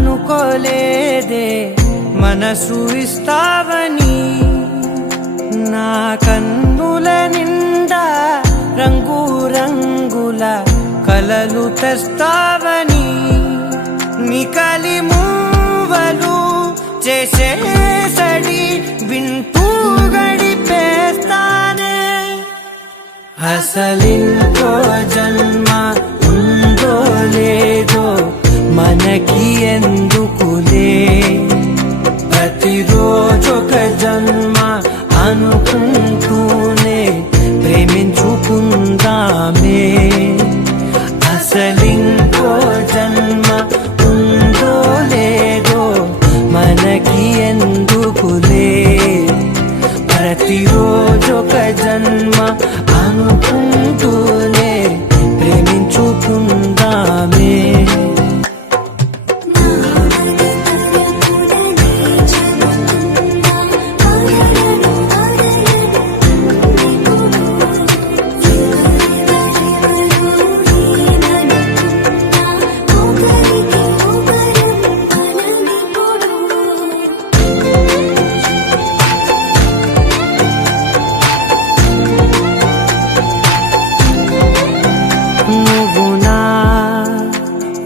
అనుకోలేదే మనసు ఇస్తావని, నా కన్నుల నిండా రంగు రంగుల కలలు తెస్తావని, నికలి మూవలు చేసేసడి వింటూ గడిపేస్తానే. అసలింకో జన్మ ఉందో లేదో మనకి ఎందుకులే, ప్రతిరోజొక జన్మ అనుకుంటూనే ప్రేమించుకుందామే. అసలింకో జన్మ ఉందో లేదో మనకి ఎందుకులే, ప్రతిరోజొక జన్మ అనుకుంటూనే ప్రేమించుకుందామే.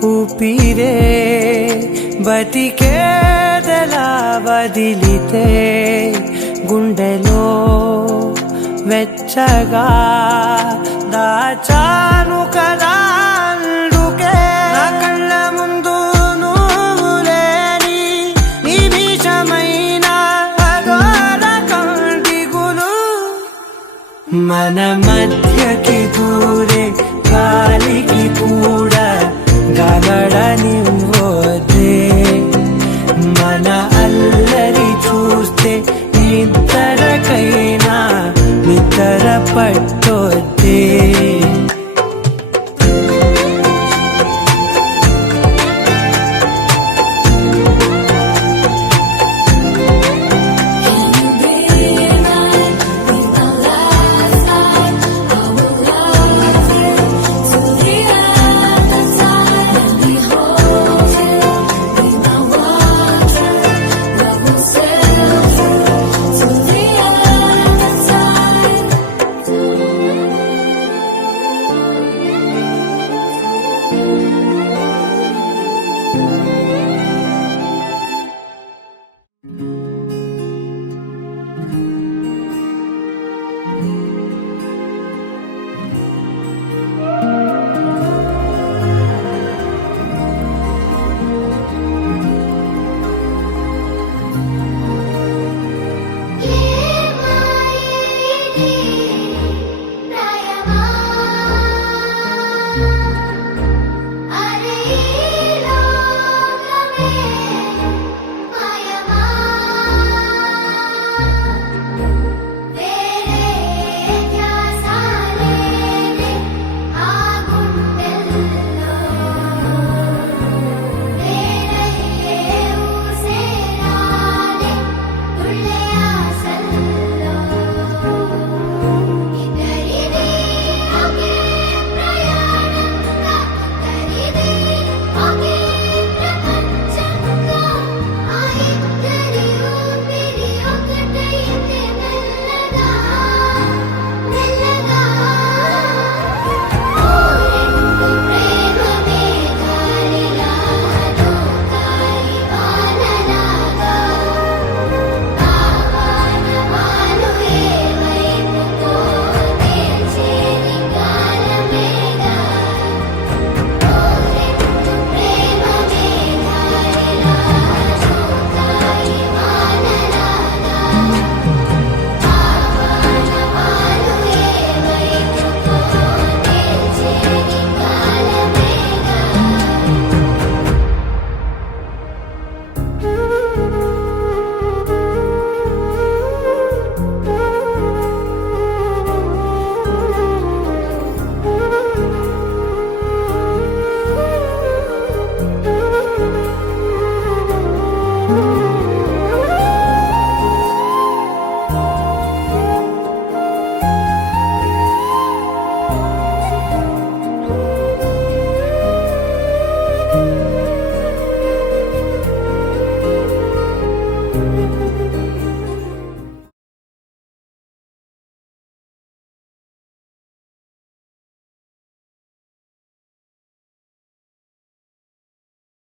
ఊపిరే బతికేదలా వదిలితే, గుండెలో వెచ్చగా దాచాను కదా అందుకే. నా కళ్ళ ముందు నువ్వు లేని నిమిషమైన అఘోర కంటిగులు, మన మధ్యకి దూరే గాలికి కూడా గగడనివ్వొద్దే. మన అల్లరి చూస్తే నిద్రకైనా నిద్ర పట్టొద్దే.